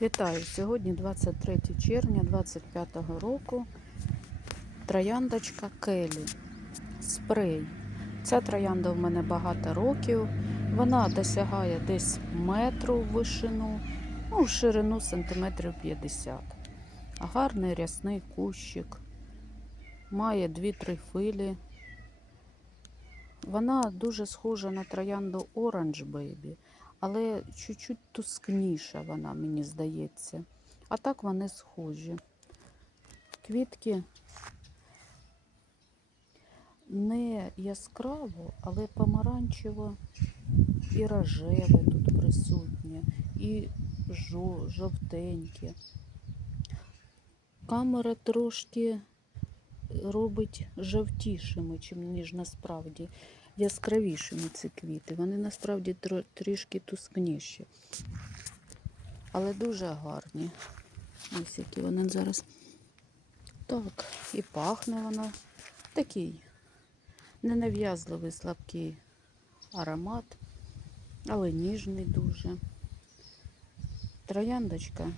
Вітаю! Сьогодні 23 червня 25 року. Трояндочка Келі. Спрей. Ця троянда в мене багато років. Вона досягає десь метру в вишину, ну, в ширину сантиметрів 50. Гарний рясний кущик. Має 2-3 филі. Вона дуже схожа на троянду Orange Baby але чуть-чуть тускніша вона, мені здається. А так вони схожі. Квітки не яскраво, але помаранчево і рожеве тут присутнє, і жо- жовтеньке. Камера трошки робить жовтішими, ніж насправді яскравішими ці квіти. Вони насправді трішки тускніші. Але дуже гарні. Ось які вони зараз. Так, і пахне вона. Такий ненав'язливий слабкий аромат, але ніжний дуже. Трояндочка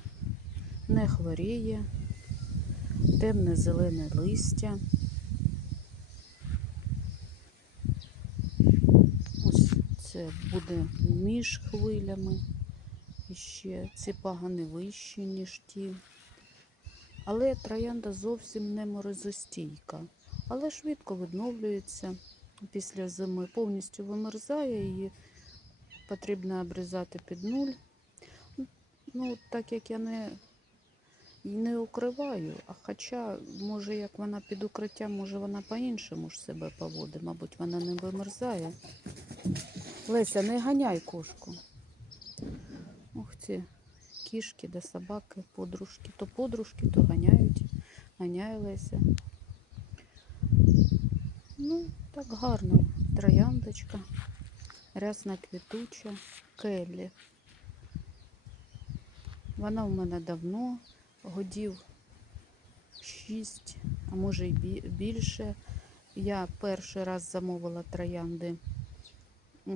не хворіє, темне зелене листя. Ось це буде між хвилями. І ще ці пагани вищі, ніж ті. Але троянда зовсім не морозостійка. Але швидко відновлюється після зими. Повністю вимерзає, її потрібно обрізати під нуль. Ну, так як я не, не укриваю, а хоча, може, як вона під укриттям, може вона по-іншому ж себе поводить, мабуть, вона не вимерзає. Леся, не ганяй кошку. Ух ці кішки да собаки, подружки. То подружки, то ганяють. Ганяє Леся. Ну, так гарно. Трояндочка. Рясна квітуча, келлі. Вона в мене давно, годів 6, а може й більше. Я перший раз замовила троянди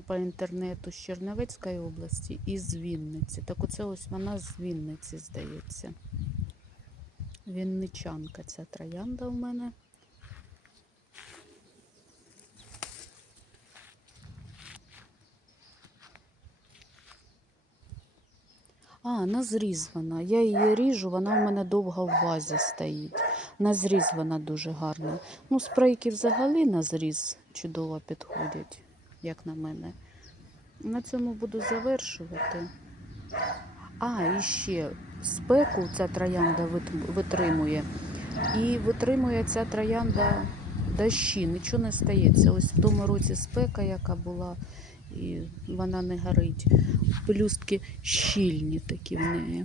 по інтернету з Чернівецької області і з Вінниці. Так оце ось вона з Вінниці, здається. Вінничанка ця троянда в мене. А, на зріз. Я її ріжу, вона в мене довго в вазі стоїть. На вона дуже гарна. Ну, спрейки взагалі на зріз чудово підходять, як на мене. На цьому буду завершувати. А, і ще спеку ця троянда витримує. І витримує ця троянда дощі, нічого не стається. Ось в тому році спека, яка була, і вона не горить. Пелюстки щільні такі в неї.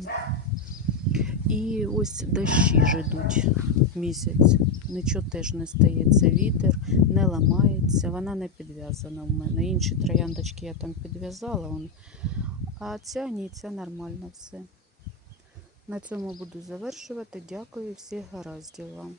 І ось дощі ж йдуть місяць. Нічого теж не стається. Вітер не ламається, вона не підв'язана в мене. Інші трояндочки я там підв'язала. А ця ні, ця нормально все. На цьому буду завершувати. Дякую, всіх гараздів вам.